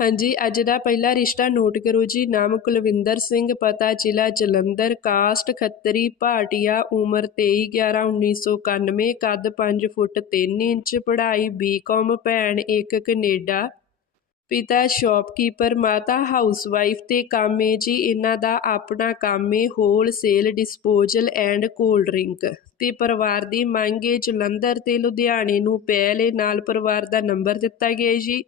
ਹਾਂਜੀ, ਅੱਜ ਦਾ ਪਹਿਲਾ ਰਿਸ਼ਤਾ ਨੋਟ ਕਰੋ ਜੀ। ਨਾਮ ਕੁਲਵਿੰਦਰ ਸਿੰਘ, ਪਤਾ ਜ਼ਿਲ੍ਹਾ ਜਲੰਧਰ, ਕਾਸਟ ਖੱਤਰੀ, ਭਾਟੀਆ, ਉਮਰ 23/11/1991 ਕੱਦ 5 ਫੁੱਟ 3 ਇੰਚ, ਪੜ੍ਹਾਈ ਬੀਕਾਮ ਭੈਣ ਇੱਕ ਕੈਨੇਡਾ, ਪਿਤਾ ਸ਼ਾਪਕੀਪਰ, ਮਾਤਾ ਹਾਊਸਵਾਈਫ ਤੇ ਕੰਮ ਏ ਜੀ। ਇਹਨਾਂ ਦਾ ਆਪਣਾ ਕੰਮ ਏ wholesale disposal and cold drink. ਤੇ ਪਰਿਵਾਰ ਦੀ ਮੰਗ ਏ, ਜਲੰਧਰ ਤੇ ਲੁਧਿਆਣੇ ਨੂੰ ਪਹਿਲੇ ਨਾਲ ਪਰਿਵਾਰ ਦਾ ਨੰਬਰ ਦਿੱਤਾ ਗਿਆ ਜੀ।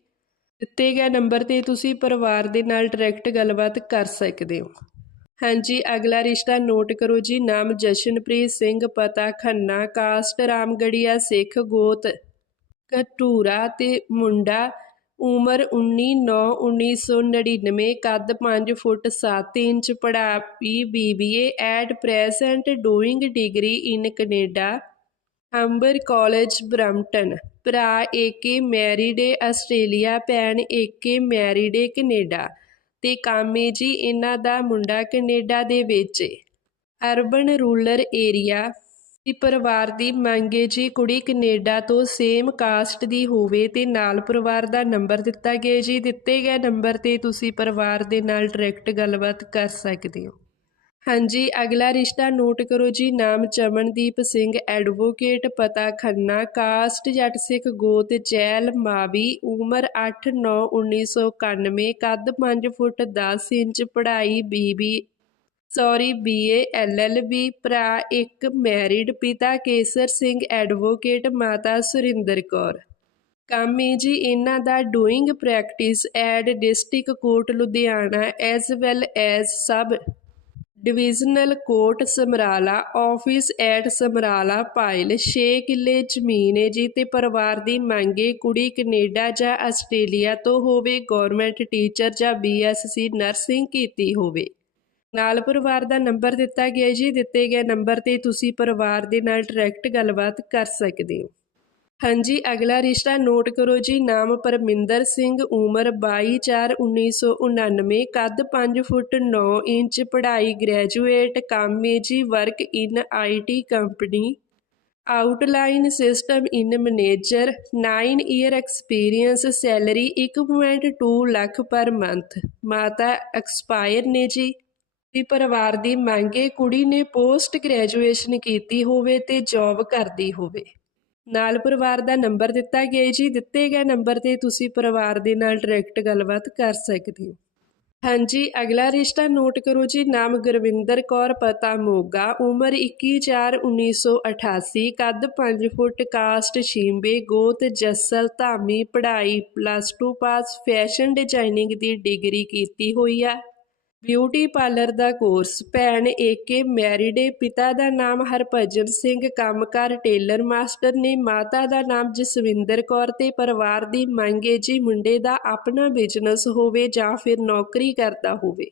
ਦਿੱਤੇ ਗਏ ਨੰਬਰ ਤੇ ਤੁਸੀਂ ਪਰਿਵਾਰ ਦੇ ਨਾਲ ਡਾਇਰੈਕਟ ਗੱਲਬਾਤ ਕਰ ਸਕਦੇ ਹੋ। ਹਾਂਜੀ, ਅਗਲਾ ਰਿਸ਼ਤਾ ਨੋਟ ਕਰੋ ਜੀ। ਨਾਮ ਜਸ਼ਨਪ੍ਰੀਤ ਸਿੰਘ, ਪਤਾ ਖੰਨਾ, ਕਾਸਟ ਰਾਮਗੜੀਆ, ਸਿੱਖ ਗੋਤ ਕਟੂਰਾ ਤੇ ਮੁੰਡਾ ਉਮਰ 19/9/1999 ਕੱਦ 5 ਫੁੱਟ 7 ਇੰਚ ਪੜ੍ਹਾ ਪੜ੍ਹਾਈ BBA at present doing degree in Canada, Humber college Brampton ਭਰਾ ਏਕੇ ਮੈਰੀਡੇ ਆਸਟ੍ਰੇਲੀਆ ਭੈਣ ਏਕੇ ਮੈਰੀਡੇ ਏ ਕੈਨੇਡਾ। ਤੇ ਕਾਮੇ ਜੀ, ਇਹਨਾਂ ਦਾ ਮੁੰਡਾ ਕੈਨੇਡਾ ਦੇ ਵਿੱਚ ਅਰਬਨ ਰੂਰਲ ਏਰੀਆ। ਦੀ ਪਰਿਵਾਰ ਦੀ ਮੰਗ ਮੰਗੇ ਜੀ, ਕੁੜੀ ਕੈਨੇਡਾ ਤੋਂ ਸੇਮ ਕਾਸਟ ਦੀ ਹੋਵੇ ਤੇ ਨਾਲ ਪਰਿਵਾਰ ਦਾ ਨੰਬਰ ਦਿੱਤਾ ਗਿਆ ਜੀ। ਦਿੱਤੇ ਗਏ ਨੰਬਰ ਤੇ ਤੁਸੀਂ ਪਰਿਵਾਰ ਦੇ ਨਾਲ ਡਾਇਰੈਕਟ ਗੱਲਬਾਤ ਕਰ ਸਕਦੇ ਹੋ। ਹਾਂਜੀ, ਅਗਲਾ ਰਿਸ਼ਤਾ ਨੋਟ ਕਰੋ ਜੀ। ਨਾਮ ਚਮਨਦੀਪ ਸਿੰਘ, ਐਡਵੋਕੇਟ, ਪਤਾ ਖੰਨਾ, ਕਾਸਟ ਜੱਟ ਸਿੱਖ, ਗੋਤ ਚੈਲ, ਮਾਵੀ, ਉਮਰ 8/9/1991 ਕੱਦ 5 ਫੁੱਟ 10 ਇੰਚ, ਪੜ੍ਹਾਈ ਬੀਬੀ ਸੌਰੀ ਬੀਏ ਐਲਐਲਬੀ ਭਰਾ ਇੱਕ, ਮੈਰਿਡ, ਪਿਤਾ ਕੇਸਰ ਸਿੰਘ, ਐਡਵੋਕੇਟ, ਮਾਤਾ ਸੁਰਿੰਦਰ ਕੌਰ। ਕੰਮ ਹੈ ਜੀ, ਇਹਨਾਂ ਦਾ doing practice at district court Ludhiana as well as sub divisional court Samrala, office at Samrala Payal. 6 ਕਿੱਲੇ ਜ਼ਮੀਨ ਹੈ ਜੀ ਤੇ ਪਰਿਵਾਰ ਦੀ ਮੰਗ ਮੰਗੇ ਕੁੜੀ ਕੈਨੇਡਾ ਜਾਂ ਆਸਟ੍ਰੇਲੀਆ ਤੋਂ ਹੋਵੇ ਗਵਰਨਮੈਂਟ ਟੀਚਰ ਜਾਂ ਬੀਐਸਸੀ ਨਰਸਿੰਗ ਕੀਤੀ ਹੋਵੇ। ਨਾਲ ਪਰਿਵਾਰ ਦਾ ਨੰਬਰ ਦਿੱਤਾ ਗਿਆ ਜੀ, ਦਿੱਤੇ ਗਏ ਨੰਬਰ ਤੇ ਤੁਸੀਂ ਪਰਿਵਾਰ ਦੇ ਨਾਲ ਡਾਇਰੈਕਟ ਗੱਲਬਾਤ ਕਰ ਸਕਦੇ ਹੋ। ਹਾਂਜੀ, ਅਗਲਾ ਰਿਸ਼ਤਾ ਨੋਟ ਕਰੋ ਜੀ। ਨਾਮ ਪਰਮਿੰਦਰ ਸਿੰਘ, ਉਮਰ 22/4/1999 ਕੱਦ 5 ਫੁੱਟ 9 ਇੰਚ, ਪੜ੍ਹਾਈ ਗ੍ਰੈਜੂਏਟ, ਕੰਮ ਏ ਜੀ, work in IT company. Outline system in manager 9 year experience, salary 1.2 lakh per month. ਮਾਤਾ ਐਕਸਪਾਇਰ ਨੇ ਜੀ। ਵੀ ਪਰਿਵਾਰ ਦੀ ਮੰਗੇ ਕੁੜੀ ਨੇ ਪੋਸਟ ਗ੍ਰੈਜੂਏਸ਼ਨ ਕੀਤੀ ਹੋਵੇ ਤੇ ਜੌਬ ਕਰਦੀ ਹੋਵੇ। ਨਾਲ ਪਰਿਵਾਰ ਦਾ ਨੰਬਰ ਦਿੱਤਾ ਗਿਆ ਜੀ। ਦਿੱਤੇ ਗਏ ਨੰਬਰ ਤੇ ਤੁਸੀਂ ਪਰਿਵਾਰ ਦੇ ਨਾਲ ਡਾਇਰੈਕਟ ਗੱਲਬਾਤ ਕਰ ਸਕਦੇ ਹੋ। ਹਾਂਜੀ, ਅਗਲਾ ਰਿਸ਼ਤਾ ਨੋਟ ਕਰੋ ਜੀ। ਨਾਮ ਗੁਰਵਿੰਦਰ ਕੌਰ, ਪਤਾ ਮੋਗਾ। ਉਮਰ 21/4/1988 ਕੱਦ 5 ਫੁੱਟ, ਕਾਸਟ ਸ਼ੀਂਬੇ, ਗੋਤ ਜੱਸਲ, ਧਾਮੀ, ਪੜ੍ਹਾਈ ਪਲੱਸ 2 ਪਾਸ ਫੈਸ਼ਨ ਡਿਜ਼ਾਈਨਿੰਗ ਦੀ ਡਿਗਰੀ ਕੀਤੀ ਹੋਈ ਆ। ਬਿਊਟੀ ਪਾਰਲਰ ਦਾ ਕੋਰਸ, ਭੈਣ ਏਕੇ ਮੈਰਿਡ ਏ, ਪਿਤਾ ਦਾ ਨਾਮ ਹਰਭਜਨ ਸਿੰਘ, ਕੰਮਕਾਰ ਟੇਲਰ ਮਾਸਟਰ ਨੇ ਮਾਤਾ ਦਾ ਨਾਮ ਜਸਵਿੰਦਰ ਕੌਰ ਤੇ ਪਰਿਵਾਰ ਦੀ ਮੰਗ ਮੰਗੇ ਜੀ ਮੁੰਡੇ ਦਾ ਆਪਣਾ ਬਿਜ਼ਨਸ ਹੋਵੇ ਜਾਂ ਫਿਰ ਨੌਕਰੀ ਕਰਦਾ ਹੋਵੇ।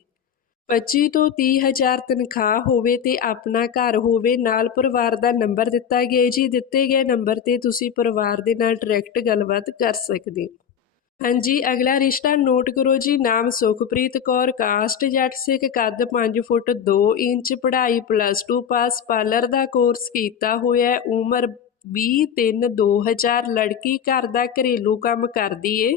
25 ਤੋਂ 30 ਹਜ਼ਾਰ ਤਨਖਾਹ ਹੋਵੇ ਤੇ ਆਪਣਾ ਘਰ ਹੋਵੇ, ਨਾਲ ਪਰਿਵਾਰ ਦਾ ਨੰਬਰ ਦਿੱਤਾ ਗਿਆ ਜੀ। ਦਿੱਤੇ ਗਏ ਨੰਬਰ ਤੇ ਤੁਸੀਂ ਪਰਿਵਾਰ ਦੇ ਨਾਲ ਡਾਇਰੈਕਟ ਗੱਲਬਾਤ ਕਰ ਸਕਦੇ ਹੋ। ਹਾਂਜੀ, ਅਗਲਾ ਰਿਸ਼ਤਾ ਨੋਟ ਕਰੋ ਜੀ। ਨਾਮ ਸੁਖਪ੍ਰੀਤ ਕੌਰ, ਕਾਸਟ ਜੱਟ ਸਿੱਖ, ਕੱਦ 5 ਫੁੱਟ 2 ਇੰਚ, ਪੜ੍ਹਾਈ ਪਲੱਸ 2 ਪਾਸ ਪਾਰਲਰ ਦਾ ਕੋਰਸ ਕੀਤਾ ਹੋਇਆ ਉਮਰ 20/3/2000 ਲੜਕੀ ਘਰ ਦਾ ਘਰੇਲੂ ਕੰਮ ਕਰਦੀ ਏ।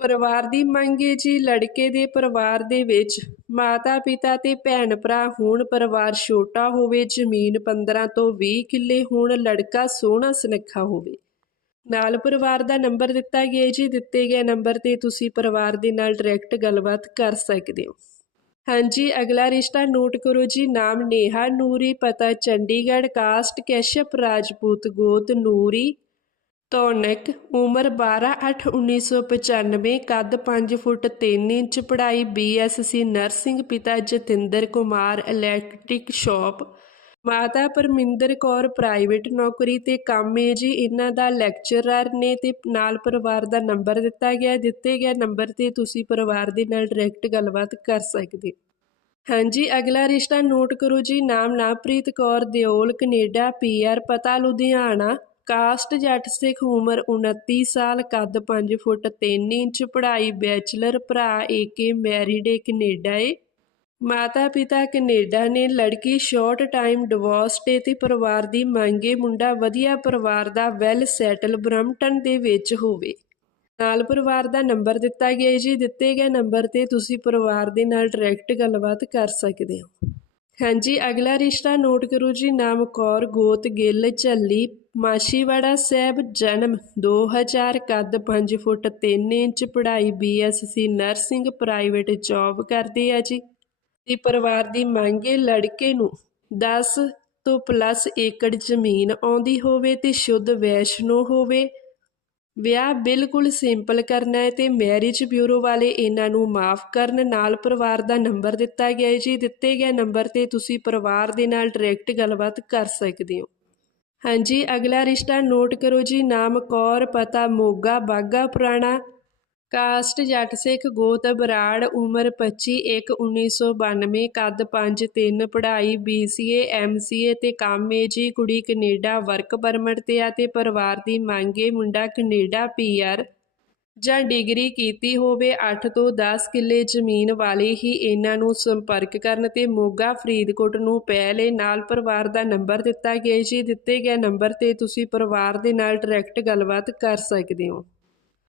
ਪਰਿਵਾਰ ਦੀ ਮੰਗ ਮੰਗੇ ਜੀ, ਲੜਕੇ ਦੇ ਪਰਿਵਾਰ ਦੇ ਵਿੱਚ ਮਾਤਾ ਪਿਤਾ ਤੇ ਭੈਣ ਭਰਾ ਹੋਣ, ਪਰਿਵਾਰ ਛੋਟਾ ਹੋਵੇ, ਜ਼ਮੀਨ 15 ਤੋਂ 20 ਕਿੱਲੇ ਹੋਣ, ਲੜਕਾ ਸੋਹਣਾ ਸੁਨੱਖਾ ਹੋਵੇ। ਨਾਲ ਪਰਿਵਾਰ ਦਾ ਨੰਬਰ ਦਿੱਤਾ ਗਿਆ ਜੀ। ਦਿੱਤੇ ਗਏ ਨੰਬਰ ਤੇ ਤੁਸੀਂ ਪਰਿਵਾਰ ਦੇ ਨਾਲ ਡਾਇਰੈਕਟ ਗੱਲਬਾਤ ਕਰ ਸਕਦੇ ਹੋ। ਹਾਂਜੀ, ਅਗਲਾ ਰਿਸ਼ਤਾ ਨੋਟ ਕਰੋ ਜੀ। ਨਾਮ ਨੇਹਾ, ਨੂਰੀ, ਪਤਾ ਚੰਡੀਗੜ੍ਹ, ਕਾਸਟ, ਕੈਸ਼ਪ, ਰਾਜਪੂਤ, ਗੋਤ, ਨੂਰੀ ਧੌਨਕ ਉਮਰ 12/8/1995 ਕੱਦ 5 ਫੁੱਟ 3 ਇੰਚ, ਪੜ੍ਹਾਈ ਬੀਐਸਸੀ ਨਰਸਿੰਗ ਪਿਤਾ ਜਤਿੰਦਰ ਕੁਮਾਰ ਇਲੈਕਟ੍ਰਿਕ ਸ਼ਾਪ ਮਾਤਾ ਪਰਮਿੰਦਰ ਕੌਰ ਪ੍ਰਾਈਵੇਟ ਨੌਕਰੀ ਤੇ ਕੰਮ ਹੈ ਜੀ। ਇਹਨਾਂ ਦਾ ਲੈਕਚਰਰ ਨੇ ਤੇ ਨਾਲ ਪਰਿਵਾਰ ਦਾ ਨੰਬਰ ਦਿੱਤਾ ਗਿਆ। ਦਿੱਤੇ ਗਏ ਨੰਬਰ ਤੇ ਤੁਸੀਂ ਪਰਿਵਾਰ ਦੇ ਨਾਲ ਡਾਇਰੈਕਟ ਗੱਲਬਾਤ ਕਰ ਸਕਦੇ ਹਾਂਜੀ, ਅਗਲਾ ਰਿਸ਼ਤਾ ਨੋਟ ਕਰੋ ਜੀ। ਨਾਮ ਨਾਪ੍ਰੀਤ ਕੌਰ ਦਿਓਲ, ਕੈਨੇਡਾ ਪੀਆਰ ਪਤਾ, ਲੁਧਿਆਣਾ। ਕਾਸਟ ਜੱਟ ਸਿੱਖ, ਉਮਰ 29 ਸਾਲ, ਕੱਦ 5 ਫੁੱਟ 3 ਇੰਚ, ਪੜ੍ਹਾਈ ਬੈਚਲਰ ਭਰਾ ਏਕੇ ਮੈਰਿਡ ਏ ਕੈਨੇਡਾ ਏ ਮਾਤਾ ਪਿਤਾ ਕੈਨੇਡਾ ਨੇ ਲੜਕੀ ਸ਼ਾਰਟ ਟਾਈਮ ਡਿਵੋਰਸਡ ਏ ਤੇ ਪਰਿਵਾਰ ਦੀ ਮੰਗੇ ਮੁੰਡਾ ਵਧੀਆ ਪਰਿਵਾਰ ਦਾ ਵੈਲ ਸੈਟਲ ਬ੍ਰਮਟਨ ਦੇ ਵਿੱਚ ਹੋਵੇ। ਨਾਲ ਪਰਿਵਾਰ ਦਾ ਨੰਬਰ ਦਿੱਤਾ ਗਿਆ ਹੈ ਜੀ। ਦਿੱਤੇ ਗਏ ਨੰਬਰ ਤੇ ਤੁਸੀਂ ਪਰਿਵਾਰ ਦੇ ਨਾਲ ਡਾਇਰੈਕਟ ਗੱਲਬਾਤ ਕਰ ਸਕਦੇ ਹੋ। ਹਾਂਜੀ, ਅਗਲਾ ਰਿਸ਼ਤਾ ਨੋਟ ਕਰੋ ਜੀ। ਨਾਮ ਕੌਰ, ਗੋਤ, ਗਿੱਲ, ਝੱਲੀ, ਮਾਸ਼ੀਵਾੜਾ ਸਾਹਿਬ, ਜਨਮ 2000 ਕੱਦ 5 ਫੁੱਟ 3 ਇੰਚ, ਪੜ੍ਹਾਈ ਬੀਐਸਸੀ ਨਰਸਿੰਗ ਪ੍ਰਾਈਵੇਟ ਜੌਬ ਕਰਦੇ ਆ ਜੀ। ਤੇ ਪਰਿਵਾਰ ਦੀ ਮੰਗ ਹੈ ਲੜਕੇ ਨੂੰ। 10 ਤੋਂ ਪਲੱਸ ਏਕੜ ਜ਼ਮੀਨ ਆਉਂਦੀ ਹੋਵੇ ਤੇ ਸ਼ੁੱਧ ਵੈਸ਼ਨੋ ਹੋਵੇ। ਵਿਆਹ ਬਿਲਕੁਲ ਸਿੰਪਲ ਕਰਨਾ ਹੈ ਤੇ ਮੈਰਿਜ ਬਿਊਰੋ ਵਾਲੇ ਇਹਨਾਂ ਨੂੰ ਮਾਫ ਕਰਨ ਨਾਲ ਪਰਿਵਾਰ ਦਾ ਨੰਬਰ ਦਿੱਤਾ ਗਿਆ ਹੈ ਜੀ। ਦਿੱਤੇ ਗਏ ਨੰਬਰ ਤੇ ਤੁਸੀਂ ਪਰਿਵਾਰ ਦੇ ਨਾਲ ਡਾਇਰੈਕਟ ਗੱਲਬਾਤ ਕਰ ਸਕਦੇ ਹੋ। ਹਾਂਜੀ, ਅਗਲਾ ਰਿਸ਼ਤਾ ਨੋਟ ਕਰੋ ਜੀ। ਨਾਮ ਕੌਰ, ਪਤਾ ਮੋਗਾ ਬਾਗਾ ਪੁਰਾਣਾ। ਕਾਸਟ ਜੱਟ ਸਿੱਖ ਗੋਤ ਬਰਾੜ, ਉਮਰ 25 1 1992 ਕੱਦ 5 3 ਪੜ੍ਹਾਈ BCA MCA ਤੇ ਕੰਮ ਏ ਜੀ, ਕੁੜੀ ਕੈਨੇਡਾ, ਵਰਕ ਪਰਮਿਟ ਤੇ ਆ ਤੇ ਪਰਿਵਾਰ ਦੀ ਮੰਗੇ ਮੁੰਡਾ ਕੈਨੇਡਾ PR ਜਾਂ ਡਿਗਰੀ ਕੀਤੀ ਹੋਵੇ 8 ਤੋਂ 10 ਕਿੱਲੇ ਜ਼ਮੀਨ ਵਾਲੇ ਹੀ ਇਹਨਾਂ ਨੂੰ ਸੰਪਰਕ ਕਰਨ ਤੇ ਮੋਗਾ ਫਰੀਦਕੋਟ ਨੂੰ ਪਹਿਲੇ ਨਾਲ ਪਰਿਵਾਰ ਦਾ ਨੰਬਰ ਦਿੱਤਾ ਗਿਆ ਜੀ, ਦਿੱਤੇ ਗਏ ਨੰਬਰ ਤੇ ਤੁਸੀਂ ਪਰਿਵਾਰ ਦੇ ਨਾਲ ਡਾਇਰੈਕਟ ਗੱਲਬਾਤ ਕਰ ਸਕਦੇ ਹੋ।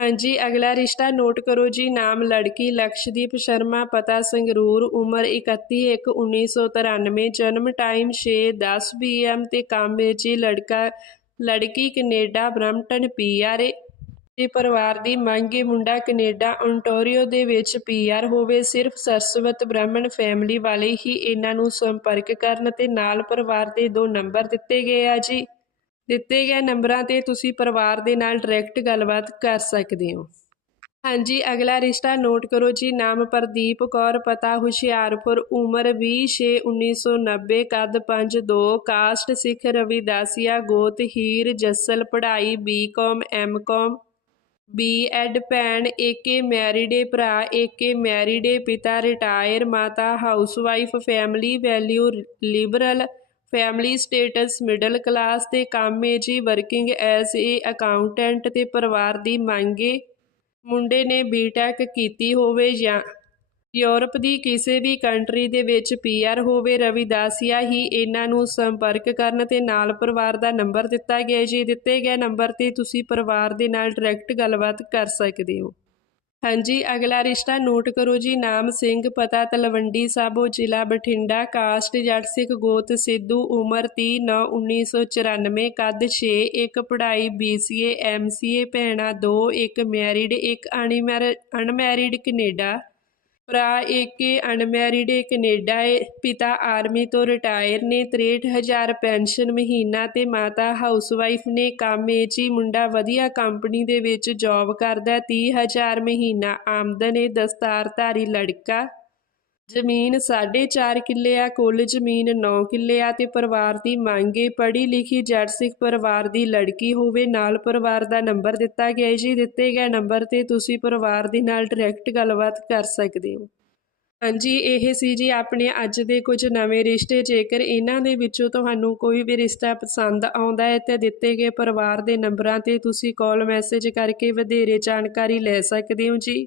ਹਾਂਜੀ, ਅਗਲਾ ਰਿਸ਼ਤਾ ਨੋਟ ਕਰੋ ਜੀ, ਨਾਮ ਲੜਕੀ ਲਕਸ਼ਦੀਪ ਸ਼ਰਮਾ, ਪਤਾ ਸੰਗਰੂਰ, ਉਮਰ 31 1 1993 ਜਨਮ ਟਾਈਮ 6 10 ਪੀਐਮ ਤੇ ਕੰਮ ਹੈ ਜੀ, ਲੜਕਾ, ਲੜਕੀ ਕੈਨੇਡਾ ਬ੍ਰਮਟਨ ਪੀਆਰ ਤੇ ਪਰਿਵਾਰ ਦੀ ਮੰਗੇ ਮੁੰਡਾ ਕੈਨੇਡਾ ਓਨਟਾਰੀਓ ਦੇ ਵਿੱਚ ਪੀਆਰ ਹੋਵੇ, ਸਿਰਫ ਸਰਸਵਤ ਬ੍ਰਾਹਮਣ ਫੈਮਿਲੀ ਵਾਲੇ ਹੀ ਇਹਨਾਂ ਨੂੰ ਸੰਪਰਕ ਕਰਨ ਤੇ ਨਾਲ ਪਰਿਵਾਰ ਦੇ ਦੋ ਨੰਬਰ ਦਿੱਤੇ ਗਏ ਆ ਜੀ। ਦਿੱਤੇ ਗਏ ਨੰਬਰਾਂ ਤੇ ਤੁਸੀਂ ਪਰਿਵਾਰ ਦੇ ਨਾਲ ਡਾਇਰੈਕਟ ਗੱਲਬਾਤ ਕਰ ਸਕਦੇ ਹੋ। ਹਾਂਜੀ, ਅਗਲਾ ਰਿਸ਼ਤਾ ਨੋਟ ਕਰੋ ਜੀ। ਨਾਮ ਪ੍ਰਦੀਪ ਕੌਰ, ਪਤਾ ਹੁਸ਼ਿਆਰਪੁਰ, ਉਮਰ 20/6/1990 ਕੱਦ 5'2 ਕਾਸਟ ਸਿੱਖ ਰਵਿਦਾਸੀਆ ਗੋਤ ਹੀਰ, ਜੱਸਲ ਪੜ੍ਹਾਈ, ਬੀਕਾਮ, ਐਮਕਾਮ ਬੀ ਐਡ ਭੈਣ, ਏਕੇ ਮੈਰਿਡੇ ਭਰਾ, ਏਕੇ ਮੈਰਿਡੇ ਪਿਤਾ, ਰਿਟਾਇਰ, ਮਾਤਾ, housewife, family value, liberal family status middle class ਤੇ ਕੰਮ ਏ ਜੀ ਵਰਕਿੰਗ ਐਜ਼ ਏ ਅਕਾਊਂਟੈਂਟ ਤੇ ਪਰਿਵਾਰ ਦੀ ਮੰਗ ਮੰਗੇ ਮੁੰਡੇ ਨੇ ਬੀਟੈਕ ਕੀਤੀ ਹੋਵੇ ਜਾਂ ਯੂਰਪ ਦੀ ਕਿਸੇ ਵੀ ਕੰਟਰੀ ਦੇ ਵਿੱਚ ਪੀਆਰ ਹੋਵੇ ਰਵਿਦਾਸੀਆ ਹੀ ਇਹਨਾਂ ਨੂੰ ਸੰਪਰਕ ਕਰਨ ਤੇ ਨਾਲ ਪਰਿਵਾਰ ਦਾ ਨੰਬਰ ਦਿੱਤਾ ਗਿਆ ਜੀ। ਦਿੱਤੇ ਗਏ ਨੰਬਰ ਤੇ ਤੁਸੀਂ ਪਰਿਵਾਰ ਦੇ ਨਾਲ ਡਾਇਰੈਕਟ ਗੱਲਬਾਤ ਕਰ ਸਕਦੇ ਹੋ। ਹਾਂਜੀ, ਅਗਲਾ ਰਿਸ਼ਤਾ ਨੋਟ ਕਰੋ ਜੀ। ਨਾਮ ਸਿੰਘ, ਪਤਾ ਤਲਵੰਡੀ ਸਾਬੋ ਜ਼ਿਲ੍ਹਾ ਬਠਿੰਡਾ, ਕਾਸਟ ਜੱਟ ਸਿੱਖ ਗੋਤ, ਸਿੱਧੂ, ਉਮਰ 30 9 1994 ਕੱਦ 6 ਇੱਕ ਪੜ੍ਹਾਈ BCA MCA ਭੈਣਾ 2 ਇੱਕ ਮੈਰਿਡ, ਇੱਕ ਅਨਮੈਰਿਡ ਕੈਨੇਡਾ। ਭਰਾ ਏਕੇ ਅਨਮੈਰਿਡ ਕੈਨੇਡਾ ਏ, ਪਿਤਾ ਆਰਮੀ ਤੋਂ ਰਿਟਾਇਰ ਨੇ 63000 ਪੈਨਸ਼ਨ ਮਹੀਨਾ ਤੇ ਮਾਤਾ ਹਾਊਸਵਾਈਫ ਨੇ ਕੰਮ ਏ ਜੀ ਮੁੰਡਾ ਵਧੀਆ ਕੰਪਨੀ ਦੇ ਵਿੱਚ ਜੌਬ ਕਰਦਾ 30000 ਮਹੀਨਾ, ਆਮਦਨ ਏ, ਦਸਤਾਰਧਾਰੀ ਲੜਕਾ। ਜ਼ਮੀਨ 4.5 ਕਿੱਲੇ ਆ, ਕੁੱਲ ਜ਼ਮੀਨ 9 ਕਿੱਲੇ ਆ ਤੇ ਪਰਿਵਾਰ ਦੀ ਮੰਗੇ ਪੜ੍ਹੀ ਲਿਖੀ ਜੱਟ ਸਿੱਖ ਪਰਿਵਾਰ ਦੀ ਲੜਕੀ ਹੋਵੇ, ਨਾਲ ਪਰਿਵਾਰ ਦਾ ਨੰਬਰ ਦਿੱਤਾ ਗਿਆ ਜੀ ਦਿੱਤੇ ਗਏ ਨੰਬਰ ਤੇ ਤੁਸੀਂ ਪਰਿਵਾਰ ਦੇ ਨਾਲ ਡਾਇਰੈਕਟ ਗੱਲਬਾਤ ਕਰ ਸਕਦੇ ਹੋ। ਹਾਂਜੀ, ਇਹ ਸੀ ਜੀ ਆਪਣੇ ਅੱਜ ਦੇ ਕੁਝ ਨਵੇਂ ਰਿਸ਼ਤੇ। ਜੇਕਰ ਇਹਨਾਂ ਦੇ ਵਿੱਚੋਂ ਤੁਹਾਨੂੰ ਕੋਈ ਵੀ ਰਿਸ਼ਤਾ ਪਸੰਦ ਆਉਂਦਾ ਹੈ ਤੇ ਦਿੱਤੇ ਗਏ ਪਰਿਵਾਰ ਦੇ ਨੰਬਰਾਂ ਤੇ ਤੁਸੀਂ ਕਾਲ ਮੈਸੇਜ ਕਰਕੇ ਵਧੇਰੇ ਜਾਣਕਾਰੀ ਲੈ ਸਕਦੇ ਹੋ ਜੀ।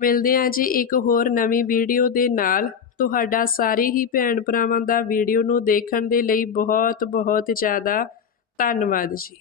ਮਿਲਦੇ ਹਾਂ ਜੀ ਇੱਕ ਹੋਰ ਨਵੀਂ ਵੀਡੀਓ ਦੇ ਨਾਲ। ਤੁਹਾਡਾ ਸਾਰੇ ਹੀ ਭੈਣ ਭਰਾਵਾਂ ਦਾ ਵੀਡੀਓ ਨੂੰ ਦੇਖਣ ਦੇ ਲਈ ਬਹੁਤ ਬਹੁਤ ਜ਼ਿਆਦਾ ਧੰਨਵਾਦ ਜੀ।